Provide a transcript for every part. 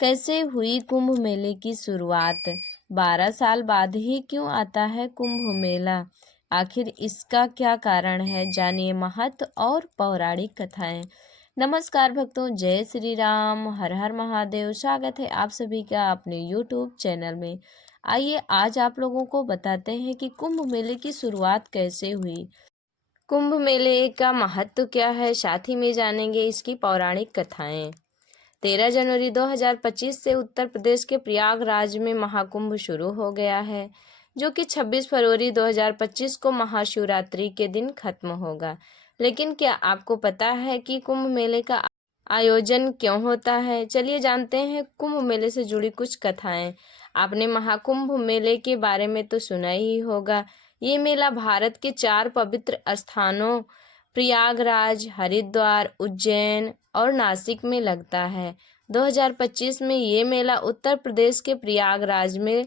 कैसे हुई कुंभ मेले की शुरुआत? 12 साल बाद ही क्यों आता है कुंभ मेला? आखिर इसका क्या कारण है? जानिए महत्व और पौराणिक कथाएं। नमस्कार भक्तों, जय श्री राम, हर हर महादेव। स्वागत है आप सभी का अपने यूट्यूब चैनल में। आइए आज आप लोगों को बताते हैं कि कुंभ मेले की शुरुआत कैसे हुई, कुंभ मेले का महत्व क्या है, साथ ही में जानेंगे इसकी पौराणिक कथाएं। 13 जनवरी 2025 से उत्तर प्रदेश के प्रयागराज में महाकुंभ शुरू हो गया है, जो कि 26 फरवरी 2025 को महाशिवरात्रि के दिन खत्म होगा। लेकिन क्या आपको पता है कि कुंभ मेले का आयोजन क्यों होता है? चलिए जानते हैं कुंभ मेले से जुड़ी कुछ कथाएं। आपने महाकुंभ मेले के बारे में तो सुना ही होगा। ये मेला भारत के 4 पवित्र स्थानों प्रयागराज, हरिद्वार, उज्जैन और नासिक में लगता है। 2025 में ये मेला उत्तर प्रदेश के प्रयागराज में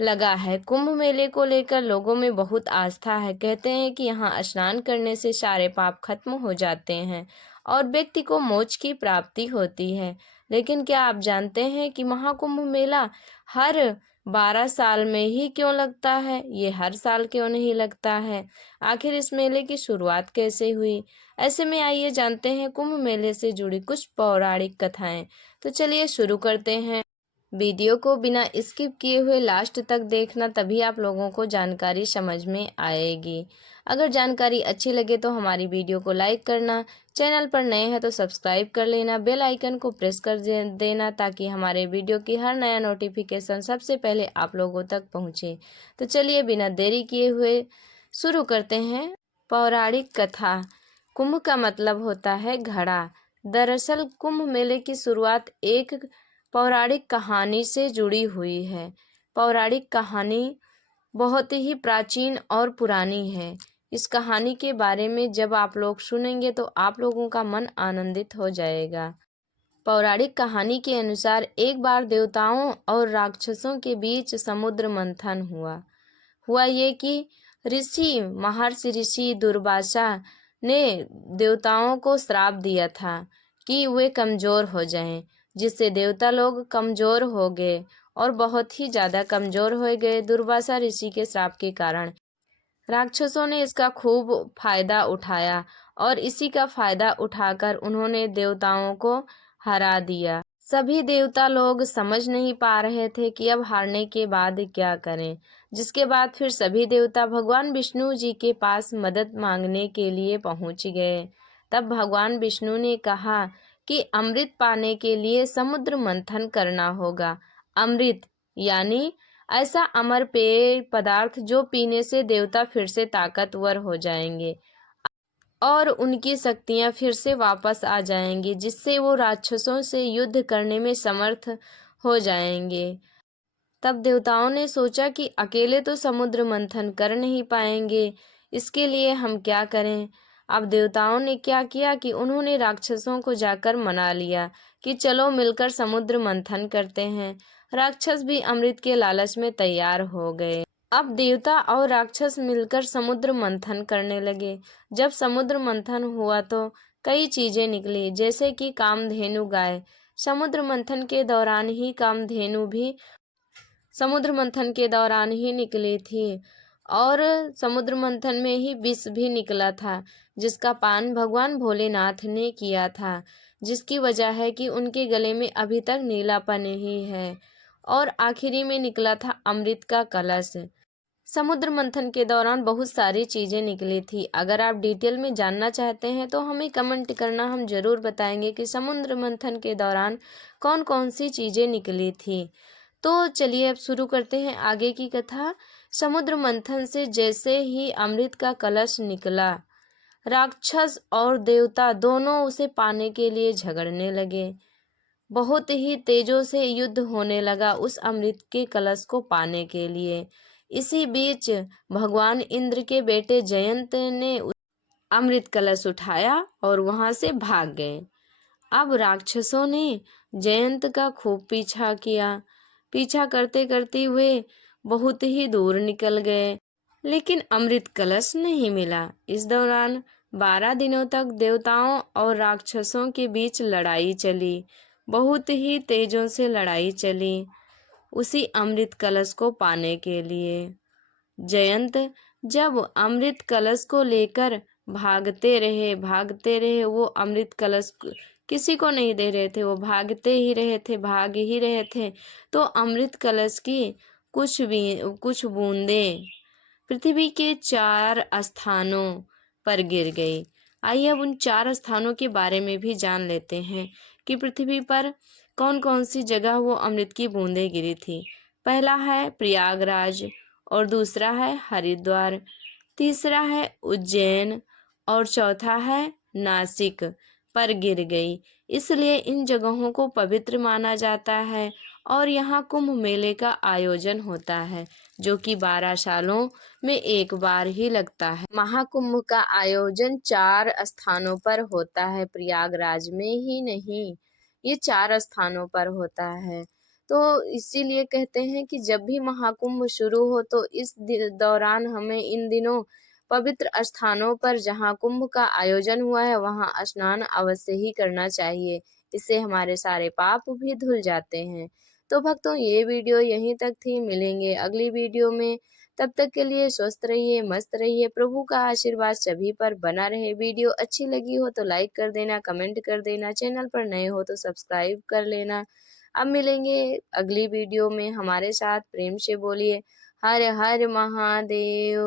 लगा है। कुंभ मेले को लेकर लोगों में बहुत आस्था है। कहते हैं कि यहाँ स्नान करने से सारे पाप खत्म हो जाते हैं और व्यक्ति को मोक्ष की प्राप्ति होती है। लेकिन क्या आप जानते हैं कि महाकुंभ मेला हर 12 साल में ही क्यों लगता है? ये हर साल क्यों नहीं लगता है? आखिर इस मेले की शुरुआत कैसे हुई? ऐसे में आइए जानते हैं कुंभ मेले से जुड़ी कुछ पौराणिक कथाएं। तो चलिए शुरू करते हैं। वीडियो को बिना स्किप किए हुए लास्ट तक देखना, तभी आप लोगों को जानकारी समझ में आएगी। अगर जानकारी अच्छी लगे तो हमारी वीडियो को लाइक करना, चैनल पर नए हैं तो सब्सक्राइब कर लेना, बेल आइकन को प्रेस कर देना ताकि हमारे वीडियो की हर नया नोटिफिकेशन सबसे पहले आप लोगों तक पहुंचे। तो चलिए बिना देरी किए हुए शुरू करते हैं। पौराणिक कथा। कुंभ का मतलब होता है घड़ा। दरअसल कुंभ मेले की शुरुआत एक पौराणिक कहानी से जुड़ी हुई है। पौराणिक कहानी बहुत ही प्राचीन और पुरानी है। इस कहानी के बारे में जब आप लोग सुनेंगे तो आप लोगों का मन आनंदित हो जाएगा। पौराणिक कहानी के अनुसार एक बार देवताओं और राक्षसों के बीच समुद्र मंथन हुआ ये कि महर्षि ऋषि दुर्वासा ने देवताओं को श्राप दिया था कि वे कमजोर हो जाएं, जिससे देवता लोग कमजोर हो गए और बहुत ही ज्यादा कमजोर हो गए। दुर्वासा ऋषि के श्राप के कारण राक्षसों ने इसका खूब फायदा उठाया और इसी का फायदा उठाकर उन्होंने देवताओं को हरा दिया। सभी देवता लोग समझ नहीं पा रहे थे कि अब हारने के बाद क्या करें, जिसके बाद फिर सभी देवता भगवान विष्णु जी के पास मदद मांगने के लिए पहुंच गए। तब भगवान विष्णु ने कहा कि अमृत पाने के लिए समुद्र मंथन करना होगा। अमृत यानी ऐसा अमर पेय पदार्थ जो पीने से देवता फिर से ताकतवर हो जाएंगे और उनकी शक्तियां फिर से वापस आ जाएंगी, जिससे वो राक्षसों से युद्ध करने में समर्थ हो जाएंगे। तब देवताओं ने सोचा कि अकेले तो समुद्र मंथन कर नहीं पाएंगे, इसके लिए हम क्या करें। अब देवताओं ने क्या किया कि उन्होंने राक्षसों को जाकर मना लिया कि चलो मिलकर समुद्र मंथन करते हैं। राक्षस भी अमृत के लालच में तैयार हो गए। अब देवता और राक्षस मिलकर समुद्र मंथन करने लगे। जब समुद्र मंथन हुआ तो कई चीजें निकली, जैसे कि कामधेनु गाय। समुद्र मंथन के दौरान ही कामधेनु भी समुद्र मंथन के दौरान ही निकली थी और समुद्र मंथन में ही विष भी निकला था, जिसका पान भगवान भोलेनाथ ने किया था, जिसकी वजह है कि उनके गले में अभी तक नीलापन ही है। और आखिरी में निकला था अमृत का कलश। समुद्र मंथन के दौरान बहुत सारी चीजें निकली थी। अगर आप डिटेल में जानना चाहते हैं तो हमें कमेंट करना, हम जरूर बताएंगे कि समुद्र मंथन के दौरान कौन कौन सी चीजें निकली थी। तो चलिए अब शुरू करते हैं आगे की कथा। समुद्र मंथन से जैसे ही अमृत का कलश निकला, राक्षस और देवता दोनों उसे पाने के लिए झगड़ने लगे। बहुत ही तेजों से युद्ध होने लगा उस अमृत के कलश को पाने के लिए। इसी बीच भगवान इंद्र के बेटे जयंत ने अमृत कलश उठाया और वहां से भाग गए। अब राक्षसों ने जयंत का खूब पीछा किया। पीछा करते करते हुए बहुत ही दूर निकल गए, लेकिन अमृत कलश नहीं मिला। इस दौरान 12 दिनों तक देवताओं और राक्षसों के बीच लड़ाई चली। बहुत ही तेजों से लड़ाई चली उसी अमृत कलश को पाने के लिए। जयंत जब अमृत कलश को लेकर भागते रहे, वो अमृत कलश किसी को नहीं दे रहे थे, वो भागते ही रहे थे, भाग ही रहे थे। तो अमृत कलश की कुछ बूंदें पृथ्वी के 4 स्थानों पर गिर गई। आइए अब उन 4 स्थानों के बारे में भी जान लेते हैं कि पृथ्वी पर कौन कौन सी जगह वो अमृत की बूंदें गिरी थी। पहला है प्रयागराज, और दूसरा है हरिद्वार, तीसरा है उज्जैन, और चौथा है नासिक पर गिर गई। इसलिए इन जगहों को पवित्र माना जाता है और यहाँ कुंभ मेले का आयोजन होता है, जो कि 12 सालों में एक बार ही लगता है। महाकुंभ का आयोजन 4 स्थानों पर होता है, प्रयागराज में ही नहीं, ये 4 स्थानों पर होता है। तो इसीलिए कहते हैं कि जब भी महाकुंभ शुरू हो तो इस दौरान हमें इन दिनों पवित्र स्थानों पर जहाँ कुंभ का आयोजन हुआ है वहाँ स्नान अवश्य ही करना चाहिए। इससे हमारे सारे पाप भी धुल जाते हैं। तो भक्तों, ये वीडियो यहीं तक थी, मिलेंगे अगली वीडियो में। तब तक के लिए स्वस्थ रहिए, मस्त रहिए, प्रभु का आशीर्वाद सभी पर बना रहे। वीडियो अच्छी लगी हो तो लाइक कर देना, कमेंट कर देना, चैनल पर नए हो तो सब्सक्राइब कर लेना। अब मिलेंगे अगली वीडियो में, हमारे साथ प्रेम से बोलिए हर हर महादेव।